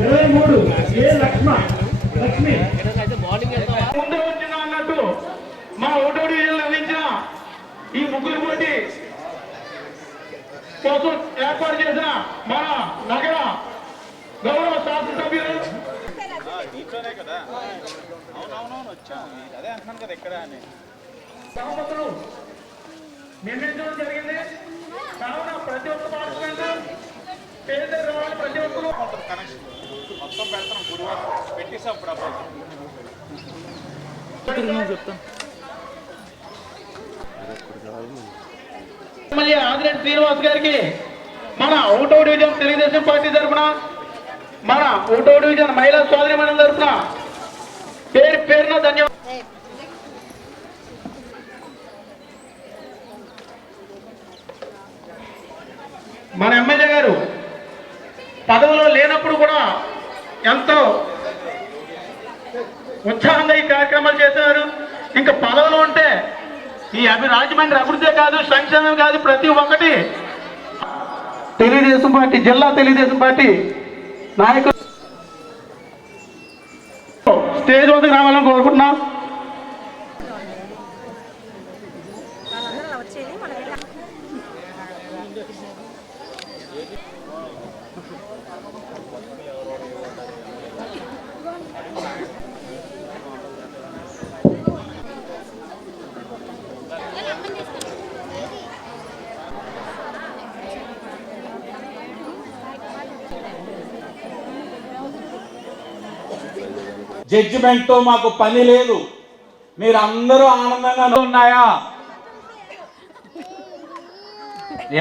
ఇరవై మూడు ఏ లక్ష్మ లక్ష్మి. ముందు వచ్చిన అన్నట్టు మా ఓటో డివిజన్ అందించిన ఈ ముగ్గురు పోటీ కోసం ఏర్పాటు చేసిన మన నగర గౌరవ శాసనసభ్యులు. దీంట్లోనే కదా అవునవునవును వచ్చాం అదే అంటున్నాను కదా ఎక్కడ అని సహమతులు నిర్ణయించడం జరిగింది. కావున ప్రతి ఒక్క పార్లమెంట్ పేద ప్రతి ఒక్కరు. కనెక్షన్ మొత్తం పెడతాం గురువారం పెట్టేసాం అప్పుడు అప్పుడు ఎమ్మెల్యే ఆదిరెడ్డి శ్రీనివాస్ గారికి మన ఒకటో డివిజన్ తెలుగుదేశం పార్టీ తరఫున మన ఒకటో డివిజన్ మహిళా సోదరి మండలి తరఫున పేరు పేరున ధన్యవాదాలు. మన ఎమ్మెల్యే గారు పదవిలో లేనప్పుడు కూడా ఎంతో ఉత్సాహంగా ఈ కార్యక్రమాలు చేశారు. ఇంకా పదవులు ఉంటే ఈ అభి రాజమండ్రి అభివృద్ధి కాదు సంక్షేమం కాదు ప్రతి ఒక్కటి తెలుగుదేశం పార్టీ జిల్లా తెలుగుదేశం పార్టీ నాయకులు స్టేజ్ వద్దకు రావాలని కోరుకుంటున్నాం వాళ్ళందరూ వచ్చేది మనం వెళ్ళాం జడ్జిమెంట్తో మాకు పని లేదు. మీరు అందరూ ఆనందంగా ఉన్నాయా?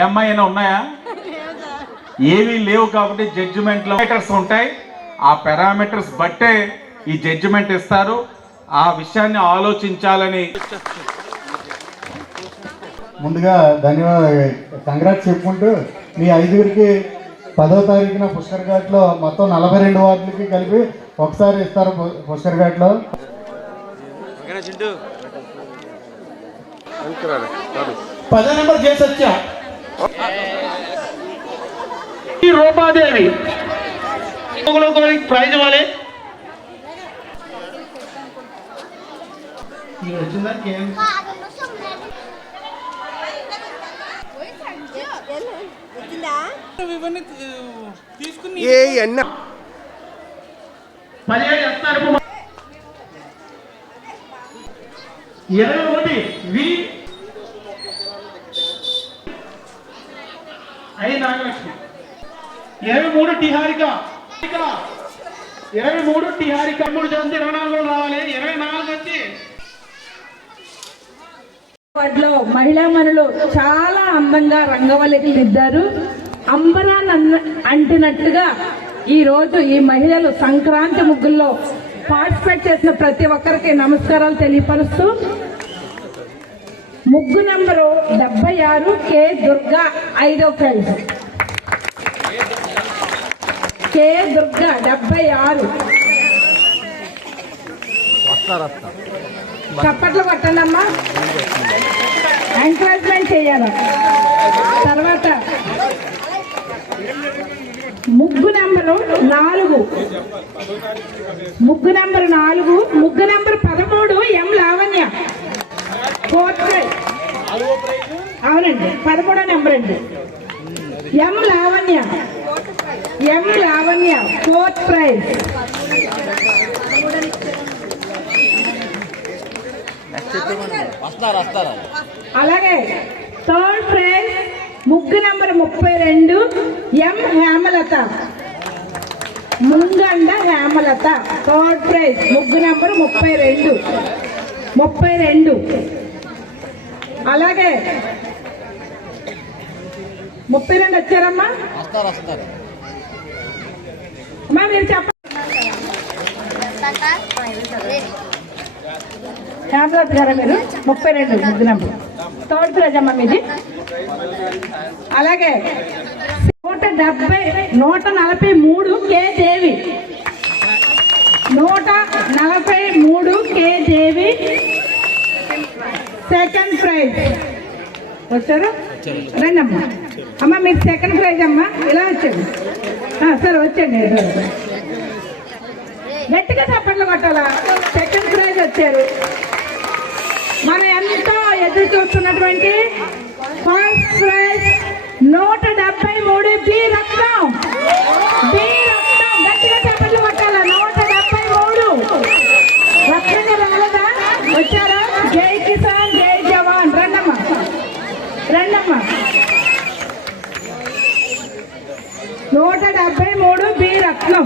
ఏమైనా ఉన్నాయా? ఏమీ లేవు కాబట్టి జడ్జిమెంట్ మీటర్స్ పారామీటర్స్ ఉంటాయి. ఆ పారామీటర్స్ బట్టే ఈ జడ్జిమెంట్ ఇస్తారు. ఆ విషయాన్ని ఆలోచించాలని ముందుగా ధన్యవాదాలు. కంగ్రాట్స్ చెప్పుకుంటూ మీ ఐదుగురికి పదో తారీఖున పుష్కర్ ఘాట్లో మొత్తం నలభై రెండు వార్డులకి కలిపి ఒకసారి ఇస్తారు పు- పుష్కర్ ఘాట్లో. పదో నెంబర్ చేసి వచ్చా ఈ రూపాదేవి ప్రైజ్ ఇవ్వాలి. వచ్చిందా? ఏం వచ్చిందా పదిహేడు ఎస్తారు ఇరవై ఒకటి వి. ఐ నాగలక్ష్మి. ఇరవై మూడు టిహారిక. ఇరవై మూడు టిహారిక. మూడు చదివితే ఇరవై నాలుగులో రావాలి. ఇరవై నాలుగు వచ్చి. వాటిలో మహిళా మనులు చాలా అందంగా రంగవల్లికలు దిద్దారు. అంబరాన్ అంటినట్టుగా ఈ రోజు ఈ మహిళలు సంక్రాంతి ముగ్గుల్లో పార్టిసిపేట్ చేసిన ప్రతి ఒక్కరికి నమస్కారాలు తెలియపరుస్తూ ముగ్గు నంబరు డెబ్బై ఆరు కే దుర్గా ఐదో ప్రైజ్ కే దుర్గా డెబ్బై ఆరు. చప్పట్లు కొట్టండి అమ్మా ఎంకరేజ్మెంట్ చేయాలి? తర్వాత ముగ్గు నెంబరు నాలుగు. ముగ్గు నెంబరు నాలుగు ముగ్గు నెంబరు పదమూడు ఎం లావణ్య. ఫోర్త్ ప్రైజ్ అవునండి పదమూడో నెంబర్ అండి. M Lavanya. M Lavanya fourth prize. అలాగే థర్డ్ ప్రైజ్. ముగ్గు నంబర్ ముప్పై రెండు M Hemalatha. Mungamda Hemalatha. Third prize ముగ్గు నంబర్ ముప్పై రెండు. ముప్పై రెండు. అలాగే ముప్పై రెండు వచ్చారమ్మా? అమ్మా మీరు చెప్పండి హేమలత గారా మీరు? ముప్పై రెండు ముగ్గు నంబర్. థర్డ్ ప్రైజ్ అమ్మా మీది. అలాగే నూట డెబ్బై నూట నలభై మూడు కే దేవి. నూట నలభై మూడు కే దేవి. Second prize. వచ్చారు? రండి అమ్మా అమ్మ మీకు సెకండ్ ప్రైజ్ అమ్మా. ఇలా వచ్చండి సరే వచ్చండి గట్టిగా చప్పట్లు కొట్టాలా? సెకండ్ ప్రైజ్ వచ్చారు. మనం ఎంతో ఎదురు చూస్తున్నటువంటి ఫస్ట్ ప్రైజ్ నూట డెబ్బై మూడు బి రత్నం బి రత్నం గట్టిగా చప్పట్లు కొట్టాలా నూట డెబ్బై మూడు. రక్తంగా రాలేదా? వచ్చారా? జై కిసాన్ జై జవాన్. రండమ్మా. రండమ్మా. నూట డెబ్బై మూడు బి రత్నం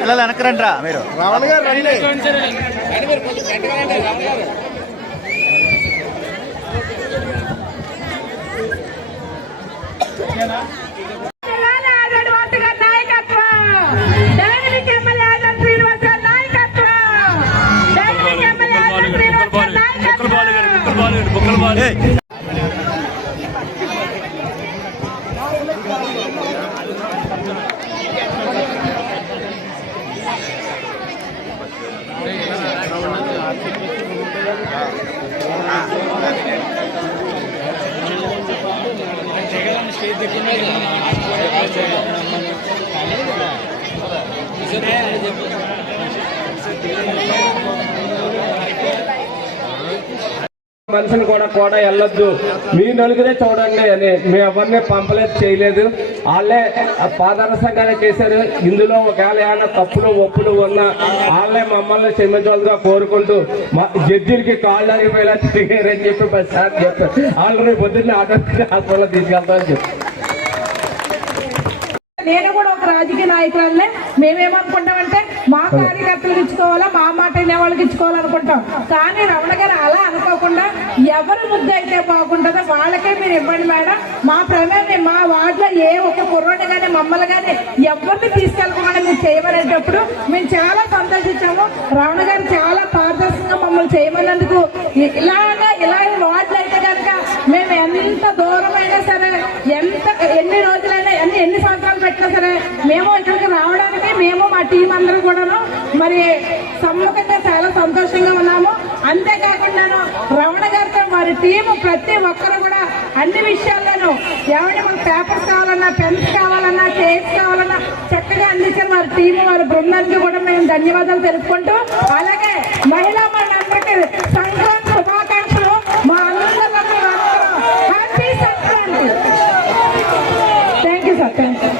పిల్లలు వెనకరండి రా మీరు. రావణ గారు రండి. మనిషిని కూడా కూడా వెళ్ళొద్దు. మీ నలుగురే చూడండి అని. మేము ఎవరిని పంపలేదు చేయలేదు. వాళ్ళే పాదరసంగానే చేశారు. ఇందులో ఒకవేళ ఏమైనా తప్పులు ఒప్పులు ఉన్నా వాళ్ళే మమ్మల్ని క్షమించవలసిగా కోరుకుంటూ మా జడ్జిలకి కాళ్ళు అరిగిపోయేలా తిరిగారని చెప్పి పది సార్లు చెప్పారు. వాళ్ళు రేపు పొద్దున్నే ఆటో హాస్పిటల్ తీసుకెళ్తామని చెప్పి నేను కూడా ఒక రాజకీయ నాయకురాలనే. మేమేమనుకుంటామంటే మా కార్యకర్తలకు ఇచ్చుకోవాలా మా మాట అయిన వాళ్ళకి ఇచ్చుకోవాలనుకుంటాం కానీ రమణ గారు అలా అనుకోకుండా ఎవరు ముద్ద అయితే బాగుంటుందో వాళ్ళకే మీరు ఇవ్వండి మేడం. మా ప్రమేయం మా వార్డులో ఏ ఒక్క కుర్రోడిని కానీ మమ్మల్ని కానీ ఎవరిని తీసుకెళ్ళకుండా మీరు చేయమనేటప్పుడు మేము చాలా సంతోషించాము. రమణ గారు చాలా పారదర్శకంగా మమ్మల్ని చేయమన్నందుకు ఇలాగా ఇలా వార్డులో మేము ఎంత దూరమైనా సరే ఎంత ఎన్ని రోజులైనా ఎన్ని ఎన్ని సంవత్సరాలు పెట్టినా సరే మేము ఇక్కడికి రావడానికి మేము మా టీం అందరూ కూడాను మరి సమ్ముఖంగా చాలా సంతోషంగా ఉన్నాము. అంతేకాకుండాను రమణ గారితో వారి టీం ప్రతి ఒక్కరు కూడా అన్ని విషయాల్లోనూ ఎవరి మాకు పేపర్స్ కావాలన్నా పెన్స్ కావాలన్నా కేక్స్ కావాలన్నా చక్కగా అందించిన వారి టీం వారి బృందానికి కూడా మేము ధన్యవాదాలు తెలుపుకుంటూ అలాగే మహిళా మనందరికీ సంఘం శుభాకాంక్షలు మా అందరికీ happy Sankranti thank you sir thank you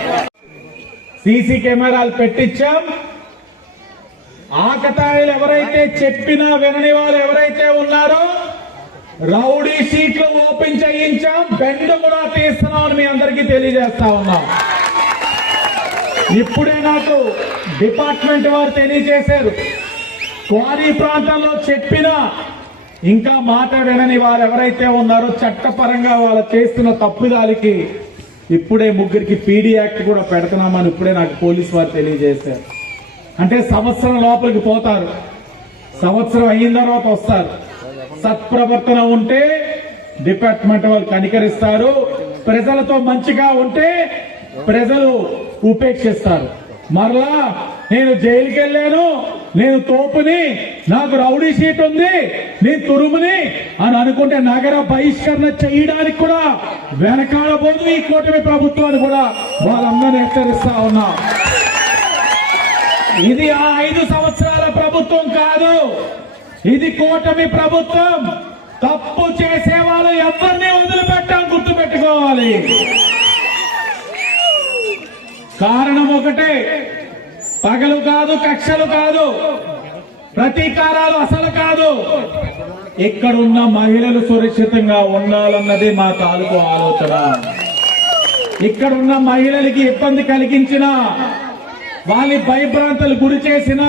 CC కెమెరాలు పెట్టించాం. ఆకతాయిలు ఎవరైతే చెప్పినా వినని వారు ఎవరైతే ఉన్నారో రౌడీ సీట్లు ఓపెన్ చేయించాం. బెండ్ కూడా తీస్తున్నాం అని మీ అందరికీ తెలియజేస్తా ఉన్నాం. ఇప్పుడే నాకు డిపార్ట్మెంట్ వారు తెలియజేశారు. క్వారీ ప్రాంతాల్లో చెప్పినా ఇంకా మాట వినని వారు ఎవరైతే ఉన్నారో చట్టపరంగా వాళ్ళు చేస్తున్న తప్పుదాలికి ఇప్పుడే ముగ్గురికి పీడీ యాక్ట్ కూడా పెడుతున్నామని ఇప్పుడే నాకు పోలీసు వారు తెలియజేశారు. అంటే సంవత్సరం లోపలికి పోతారు. సంవత్సరం అయిన తర్వాత వస్తారు. సత్ప్రవర్తన ఉంటే డిపార్ట్మెంట్ వాళ్ళు కనికరిస్తారు. ప్రజలతో మంచిగా ఉంటే ప్రజలు ఉపేక్షిస్తారు. మరలా నేను జైలుకి వెళ్ళాను నేను తోపుని నాకు రౌడీ సీట్ ఉంది నేను తురుముని అని అనుకుంటే నగర బహిష్కరణ చేయడానికి కూడా వెనకాడబోదు ఈ కూటమి ప్రభుత్వాన్ని కూడా వాళ్ళందరినీ హెచ్చరిస్తా ఉన్నా. ఇది ఆ ఐదు సంవత్సరాల ప్రభుత్వం కాదు ఇది కూటమి ప్రభుత్వం. తప్పు చేసే వాళ్ళు ఎవరిని వదిలిపెట్టాం గుర్తు పెట్టుకోవాలి కారణం ఒకటే పగలు కాదు కక్షలు కాదు. ప్రతీకారాలు అసలు కాదు. ఇక్కడున్న మహిళలు సురక్షితంగా ఉండాలన్నది మా తాలూకు ఆలోచన. ఇక్కడున్న మహిళలకి ఇబ్బంది కలిగించిన వాళ్ళని భయభ్రాంతలు గురి చేసిన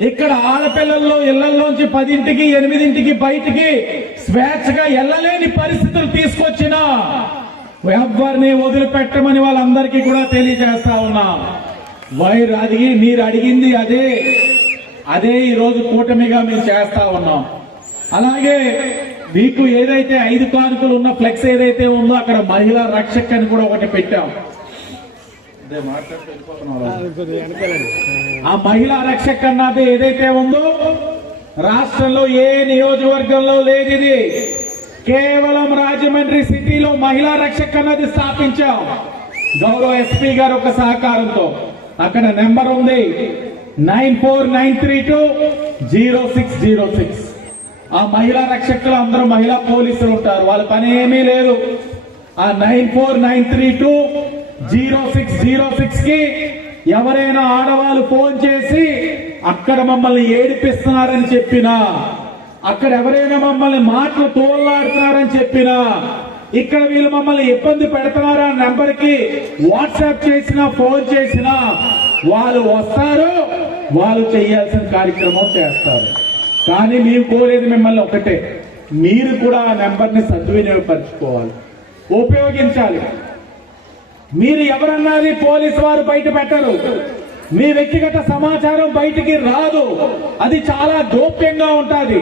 ఇక్కడ ఆడపిల్లల్లో ఇళ్ళలోంచి పదింటికి ఎనిమిదింటికి బయటికి స్వేచ్ఛగా వెళ్ళలేని పరిస్థితులు తీసుకొచ్చిన ఎవరిని వదిలిపెట్టమని వాళ్ళందరికీ కూడా తెలియజేస్తా ఉన్నా. వైర్ అడిగి మీరు అడిగింది అదే. అదే ఈరోజు కూటమిగా మేము చేస్తా ఉన్నాం. అలాగే మీకు ఏదైతే ఐదు కానుకలు ఉన్న ఫ్లెక్స్ ఏదైతే ఉందో అక్కడ మహిళా రక్షక్ అని కూడా ఒకటి పెట్టాం. ఆ మహిళా రక్షక్ అన్నది ఏదైతే ఉందో రాష్ట్రంలో ఏ నియోజకవర్గంలో లేదు కేవలం రాజమండ్రి సిటీలో మహిళా రక్షక్ అన్నది స్థాపించాం. గౌరవ ఎస్పీ గారు ఒక సహకారంతో. అక్కడ నెంబర్ ఉంది nine four nine three two zero six zero six. ఆ మహిళా రక్షకులు అందరూ మహిళా పోలీసులు ఉంటారు. వాళ్ళ పని ఏమీ లేదు. ఆ nine four nine three two zero six zero సిక్స్కి ఎవరైనా ఆడవాళ్ళు ఫోన్ చేసి అక్కడ మమ్మల్ని ఏడిపిస్తున్నారని చెప్పినా అక్కడ ఎవరైనా మమ్మల్ని మాటలు తోలాడుతున్నారని చెప్పినా ఇక్కడ వీళ్ళు మమ్మల్ని ఇబ్బంది పెడుతున్నారా నెంబర్కి వాట్సాప్ చేసినా ఫోన్ చేసినా వాళ్ళు వస్తారు వాళ్ళు చేయాల్సిన కార్యక్రమం చేస్తారు. కానీ మేము కోరేది మిమ్మల్ని ఒకటే మీరు కూడా ఆ నెంబర్ని సద్వినియోగపరచుకోవాలి. ఉపయోగించాలి. మీరు ఎవరన్నది పోలీసు వారు బయట పెట్టరు. మీ వ్యక్తిగత సమాచారం బయటికి రాదు. అది చాలా గోప్యంగా ఉంటుంది.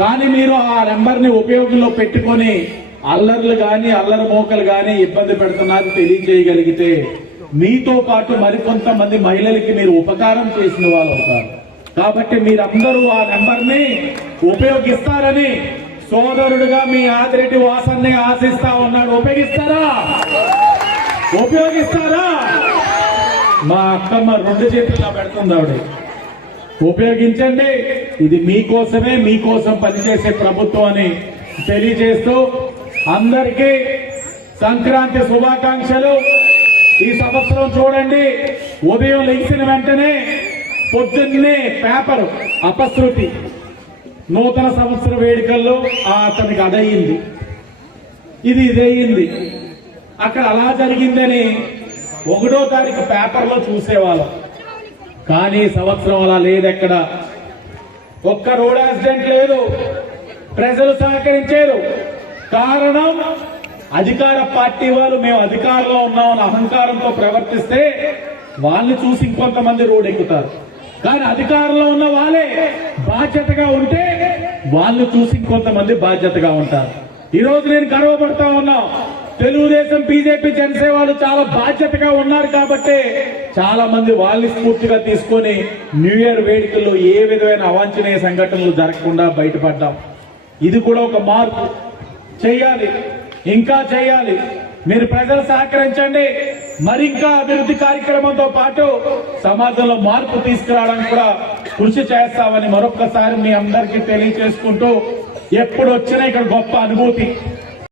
కానీ మీరు ఆ నెంబర్ని ఉపయోగంలో పెట్టుకొని అల్లర్లు గాని అల్లరి మోకలు గాని ఇబ్బంది పెడుతున్నారు తెలియజేయగలిగితే మీతో పాటు మరికొంతమంది మహిళలకి మీరు ఉపకారం చేసిన వాళ్ళు అవుతారు. కాబట్టి మీరందరూ ఆ నెంబర్ని ఉపయోగిస్తారని సోదరుడుగా మీ ఆదిరెడ్డి వాసన్ని ఆశిస్తా ఉన్నాడు. ఉపయోగిస్తారా? ఉపయోగిస్తారా? మా అక్కమ్మ రెండు చేతుల్లో పెడుతుంది ఆవిడ. ఉపయోగించండి. ఇది మీకోసమే మీకోసం పనిచేసే ప్రభుత్వం అని తెలియజేస్తూ అందరికీ సంక్రాంతి శుభాకాంక్షలు. ఈ సంవత్సరం చూడండి ఉదయం లెగిసిన వెంటనే పొద్దున్నే పేపర్ అపశృతి. నూతన సంవత్సర వేడుకల్లో అతనికి అదయింది. ఇది ఇదయింది. అక్కడ అలా జరిగిందని ఒకటో తారీఖు పేపర్లో చూసేవాళ్ళం. కానీ సంవత్సరం అలా లేదు ఎక్కడ. ఒక్క రోడ్ యాక్సిడెంట్ లేదు. ప్రజలు సహకరించారు. కారణం అధికార పార్టీ వాళ్ళు మేము అధికారంలో ఉన్నామని అహంకారంతో ప్రవర్తిస్తే వాళ్ళని చూసి ఇంకొంతమంది రోడ్ ఎక్కుతారు కానీ అధికారంలో ఉన్న వాళ్ళే బాధ్యతగా ఉంటే వాళ్ళు చూసి ఇంకొంతమంది బాధ్యతగా ఉంటారు. ఈ రోజు నేను గర్వపడతా ఉన్నా తెలుగుదేశం బీజేపీ జనసేన వాళ్ళు చాలా బాధ్యతగా ఉన్నారు కాబట్టి చాలా మంది వాళ్ళని స్ఫూర్తిగా తీసుకొని న్యూ ఇయర్ వేడుకల్లో ఏ విధమైన అవాంఛనీయ సంఘటనలు జరగకుండా బయటపడ్డాం. ఇది కూడా ఒక మార్పు. చేయాలి. ఇంకా చేయాలి. మీరు ప్రజలు సహకరించండి. మరింకా అభివృద్ధి కార్యక్రమంతో పాటు సమాజంలో మార్పు తీసుకురావడానికి కూడా కృషి చేస్తామని మరొకసారి మీ అందరికీ తెలియజేసుకుంటూ ఎప్పుడు వచ్చినా ఇక్కడ గొప్ప అనుభూతి.